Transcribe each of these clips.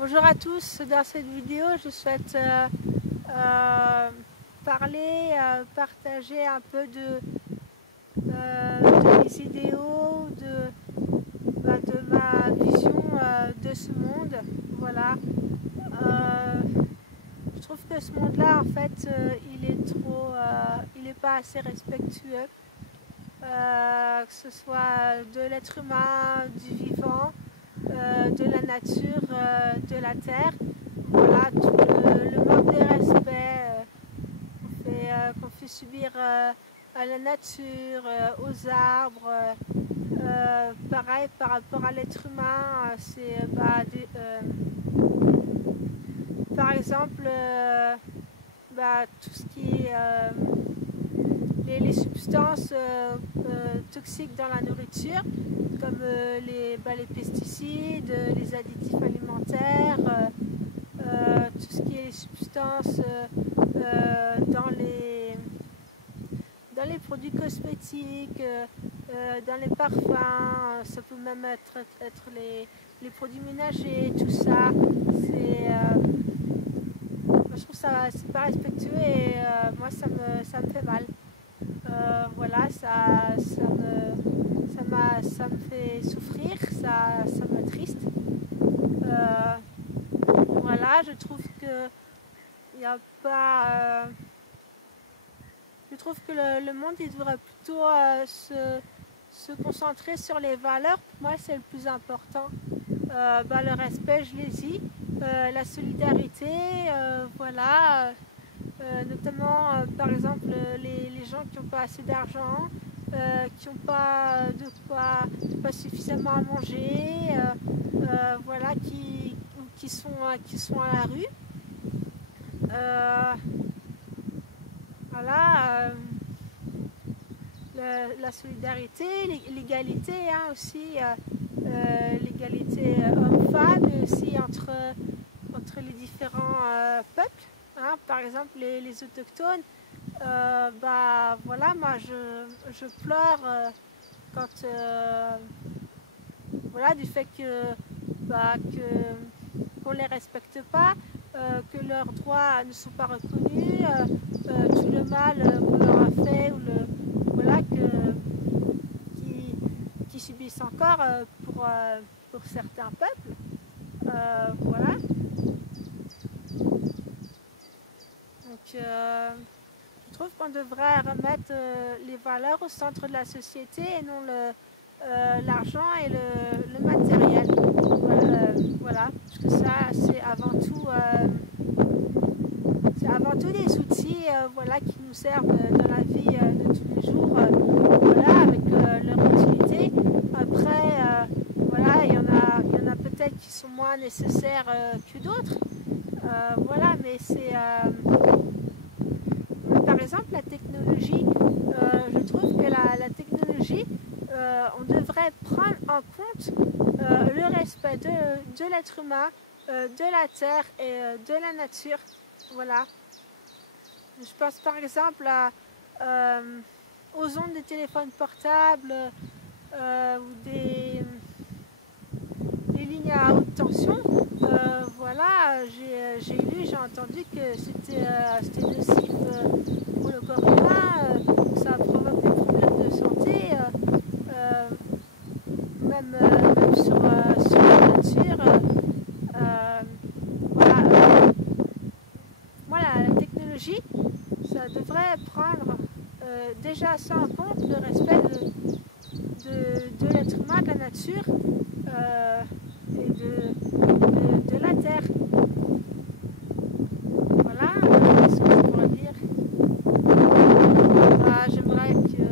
Bonjour à tous, dans cette vidéo je souhaite partager un peu de mes idéaux, de ma vision de ce monde. Voilà. Je trouve que ce monde-là, en fait, il n'est pas assez respectueux, que ce soit de l'être humain, du vivant, de la nature, de la terre. Voilà, tout le manque de respect qu'on fait subir à la nature, aux arbres. Pareil par rapport à l'être humain, c'est par exemple tout ce qui est les substances toxiques dans la nourriture, comme les pesticides, les additifs alimentaires, tout ce qui est les substances dans les produits cosmétiques, dans les parfums, ça peut même être les produits ménagers, tout ça. Je trouve ça c'est pas respectueux et moi ça me fait mal. Voilà, ça me fait souffrir, ça m'attriste. Voilà, je trouve que il n'y a pas. Je trouve que le monde il devrait plutôt se concentrer sur les valeurs. Pour moi, c'est le plus important. Le respect, je l'ai dit, la solidarité, voilà. Notamment par exemple les gens qui n'ont pas assez d'argent, qui n'ont pas pas suffisamment à manger, voilà, qui sont à la rue. Voilà, la solidarité, l'égalité aussi, l'égalité homme-femme, mais aussi entre les différents peuples. Par exemple les autochtones, voilà, moi je pleure quand voilà, du fait qu'on les respecte pas, que leurs droits ne sont pas reconnus, tout le mal qu'on leur a fait voilà, qui subissent encore pour certains peuples. Voilà. Donc, je trouve qu'on devrait remettre les valeurs au centre de la société et non l'argent et le matériel. Voilà, parce que ça, c'est avant tout des outils voilà, qui nous servent dans la vie de tous les jours, voilà, avec leur utilité. Après, voilà, il y en a peut-être qui sont moins nécessaires que d'autres. Voilà, mais c'est par exemple la technologie. Je trouve que la technologie, on devrait prendre en compte le respect de l'être humain, de la terre et de la nature. Voilà. Je pense par exemple aux ondes des téléphones portables ou des lignes à haute tension. Voilà, j'ai entendu que c'était nocif pour le corps humain, ça provoque des problèmes de santé, même sur la nature. Voilà, la technologie, ça devrait prendre déjà ça en compte, le respect de l'être humain, de la nature et de la terre. Voilà ce que je pourrais dire. J'aimerais que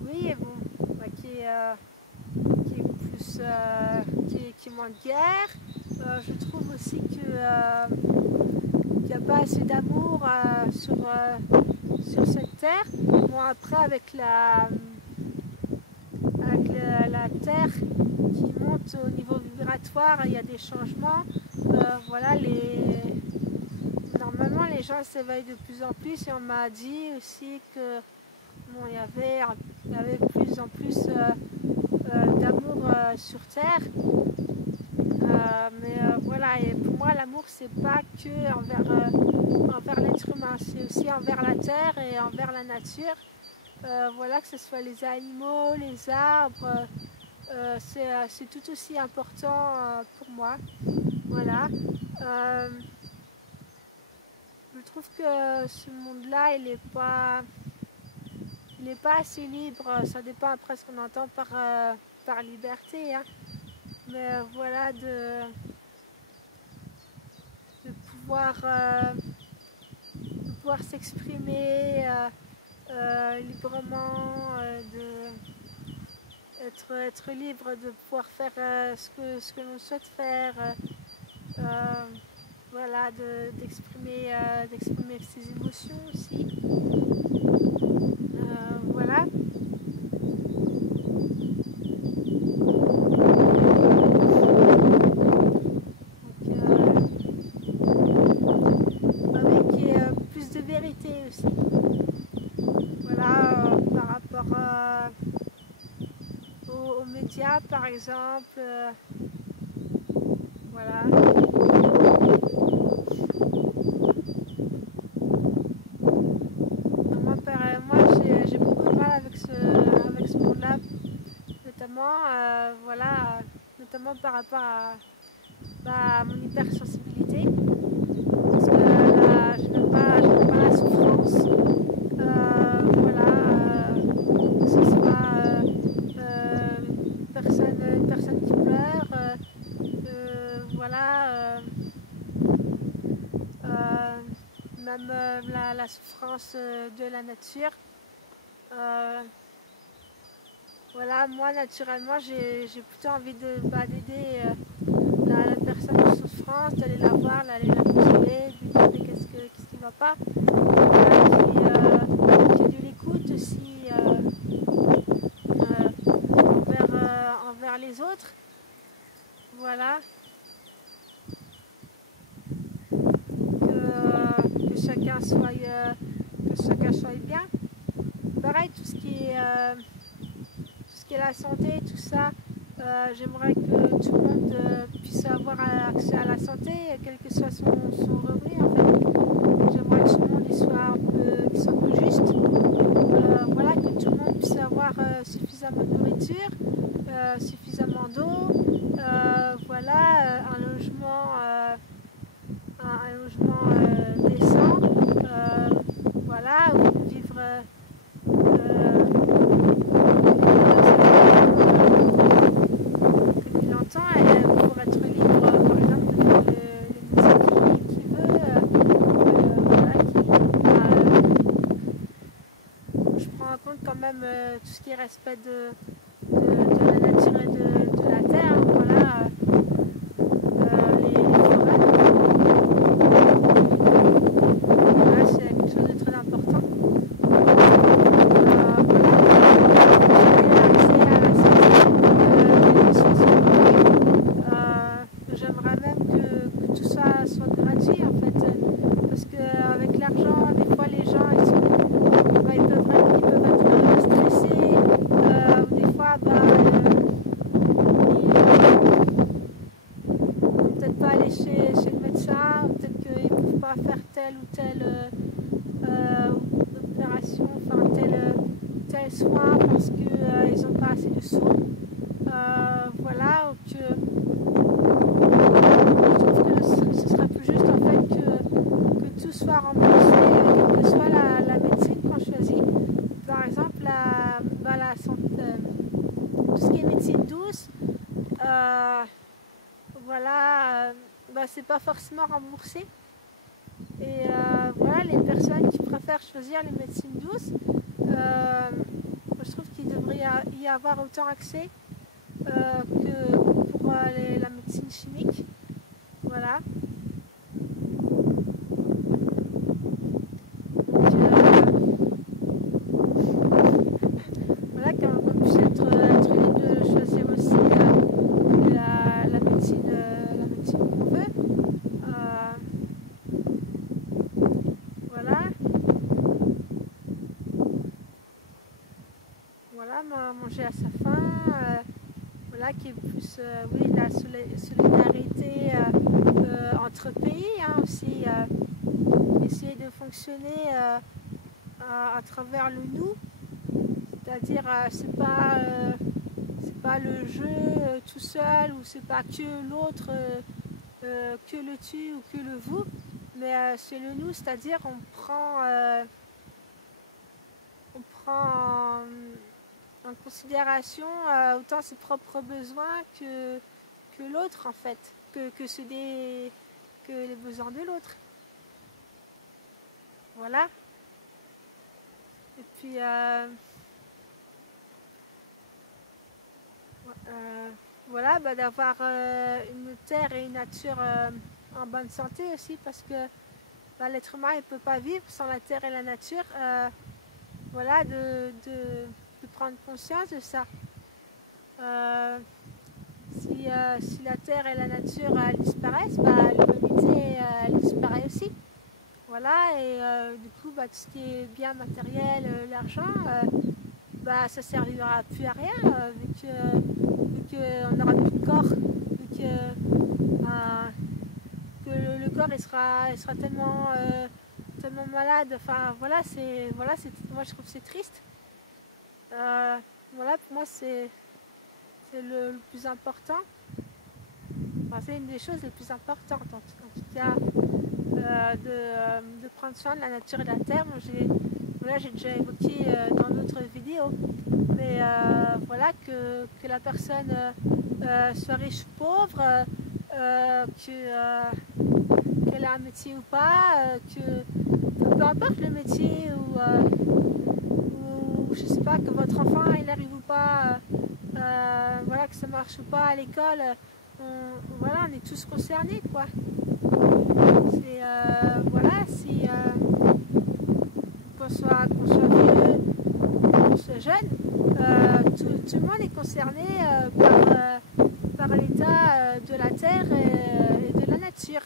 oui, bon, qu'il y ait plus qu'il y ait moins de guerre. Je trouve aussi qu'il n'y a pas assez d'amour sur cette terre. Bon, après avec la terre qui monte au niveau vibratoire, il y a des changements. Voilà, normalement les gens s'éveillent de plus en plus et on m'a dit aussi que bon, il y avait de plus en plus d'amour sur terre. Voilà, et pour moi l'amour c'est pas que envers l'être humain, c'est aussi envers la terre et envers la nature. Voilà, que ce soit les animaux, les arbres, c'est tout aussi important pour moi. Voilà. Je trouve que ce monde-là, il n'est pas assez libre. Ça dépend après ce qu'on entend par liberté. Hein. Mais voilà, de pouvoir s'exprimer librement, être libre de pouvoir faire ce que l'on souhaite faire. Voilà, d'exprimer ses émotions aussi. Voilà. Avec plus de vérité aussi. Voilà, par rapport aux médias par exemple. Voilà. Moi j'ai beaucoup de mal avec ce monde-là, notamment, voilà, notamment par rapport à mon hypersensibilité, parce que là, je n'aime pas la souffrance, voilà, que ce soit une personne qui pleure, voilà, même la souffrance de la nature. Voilà, moi naturellement j'ai plutôt envie d'aider la personne en souffrance, d'aller la voir, d'aller la consoler, de lui demander qu'est-ce qui ne va pas. Voilà, qui de l'écoute aussi envers les autres. Voilà. Que chacun soit bien. Pareil, tout ce qui est la santé, tout ça, j'aimerais que tout le monde puisse avoir accès à la santé, quel que soit son revenu en fait. J'aimerais que tout le monde qu'il soit un peu juste. Voilà, que tout le monde puisse avoir suffisamment de nourriture, suffisamment d'eau, voilà, un logement décent, voilà, où vivre comme il entend, pour être libre, par exemple, de faire le métier qu'il veut, voilà, je prends en compte quand même tout ce qui est respect de la nature et de la terre, voilà, les forêts. Voilà, c'est quelque chose de très important. J'aimerais même que tout ça soit gratuit en fait, parce qu'avec l'argent, des fois les gens ils peuvent être stressés, ou des fois ils vont peut-être pas aller chez le médecin, ou peut-être qu'ils ne peuvent pas faire telle ou telle opération, enfin tel soin parce qu'ils n'ont pas assez de sous. Voilà, je trouve que ce serait plus juste en fait que tout soit remboursé, quelle que soit la médecine qu'on choisit. Par exemple, la santé, tout ce qui est médecine douce, voilà, c'est pas forcément remboursé. Et voilà, les personnes qui préfèrent choisir les médecines douces, je trouve qu'il devrait y avoir autant accès que pour la médecine chimique. Voilà. Donc, voilà, qu'on puisse être libre de choisir aussi la médecine qu'on veut. Voilà. Voilà, manger à sa faim. Voilà, qui est plus oui, la solidarité entre pays, hein, aussi essayer de fonctionner à travers le nous, c'est-à-dire c'est pas le jeu tout seul, ou c'est pas que l'autre, que le tu ou que le vous, mais c'est le nous, c'est-à-dire on prend en considération autant ses propres besoins que l'autre, en fait, que les besoins de l'autre. Voilà. Et puis voilà, d'avoir une terre et une nature en bonne santé aussi, parce que l'être humain ne peut pas vivre sans la terre et la nature. Voilà, de prendre conscience de ça. Si la terre et la nature disparaissent, l'humanité disparaît aussi. Voilà, et du coup, tout ce qui est bien matériel, l'argent, ça ne servira plus à rien, vu qu'on n'aura plus de corps, vu que le corps il sera tellement malade. Enfin voilà, moi je trouve que c'est triste. Voilà, pour moi c'est le plus important. Enfin, c'est une des choses les plus importantes en tout cas, de prendre soin de la nature et de la terre. J'ai déjà évoqué dans d'autres vidéos, mais voilà, que la personne soit riche ou pauvre, qu'elle a un métier ou pas, que peu importe le métier, ou je sais pas, que votre enfant il arrive ou pas, voilà, que ça marche ou pas à l'école, voilà, on est tous concernés, quoi. C'est voilà, si qu'on soit vieux, qu'on soit jeune, tout le monde est concerné par l'état de la terre et de la nature.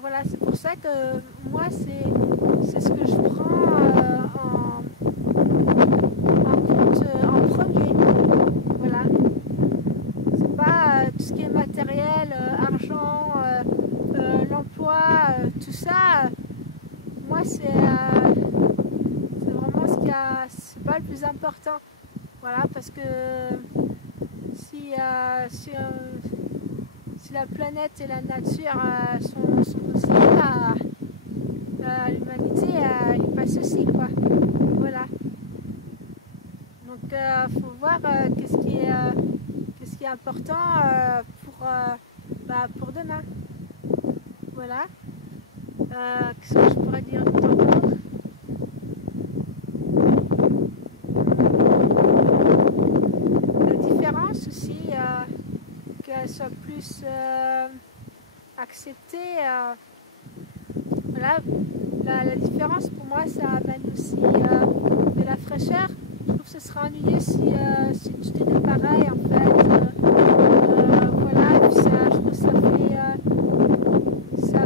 Voilà, c'est pour ça que moi c'est ce que je prends en compte en premier. Voilà, c'est pas tout ce qui est matériel, argent, l'emploi, tout ça. Moi c'est vraiment c'est pas le plus important. Voilà, parce que si la planète et la nature sont aussi, l'humanité y passe aussi, quoi. Voilà. Donc faut voir qu'est-ce qui est important pour demain. Voilà. Qu'est-ce que je pourrais dire encore? La différence aussi, qu'elle soit plus acceptée. Voilà, la différence pour moi, ça amène aussi de la fraîcheur. Je trouve que ce serait ennuyeux si tout était pareil, en fait. Voilà, et puis ça, je trouve que ça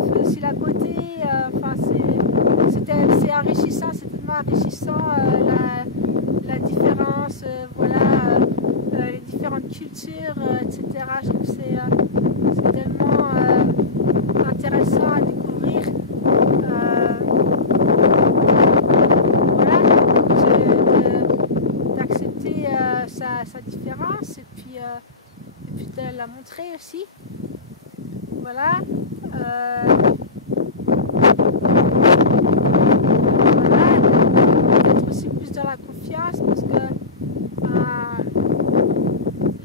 fait aussi la beauté. Enfin, c'est enrichissant, c'est tellement enrichissant, la différence, voilà, les différentes cultures, etc. Je trouve que c'est tellement intéressant à découvrir. Voilà, d'accepter sa différence, et puis de la montrer aussi. Voilà. Voilà, peut-être aussi plus dans la confiance, parce que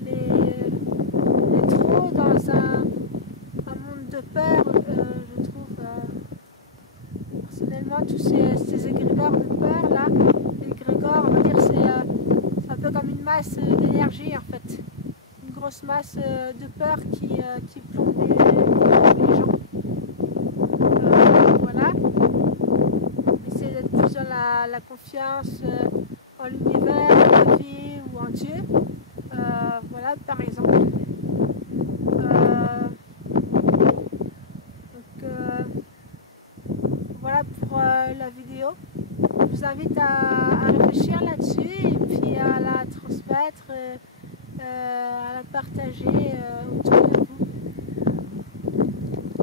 les trop dans un monde de peur, je trouve, personnellement, tous ces égrégores de peur là, l'égrégore, on va dire, c'est un peu comme une masse d'énergie, en fait, une grosse masse de peur qui plombe les gens. Voilà, essayer d'être plus dans la confiance en l'univers, en la vie ou en Dieu. Voilà, par exemple. Voilà pour la vidéo. Je vous invite à réfléchir là-dessus, et puis à la transmettre, à la partager. autour de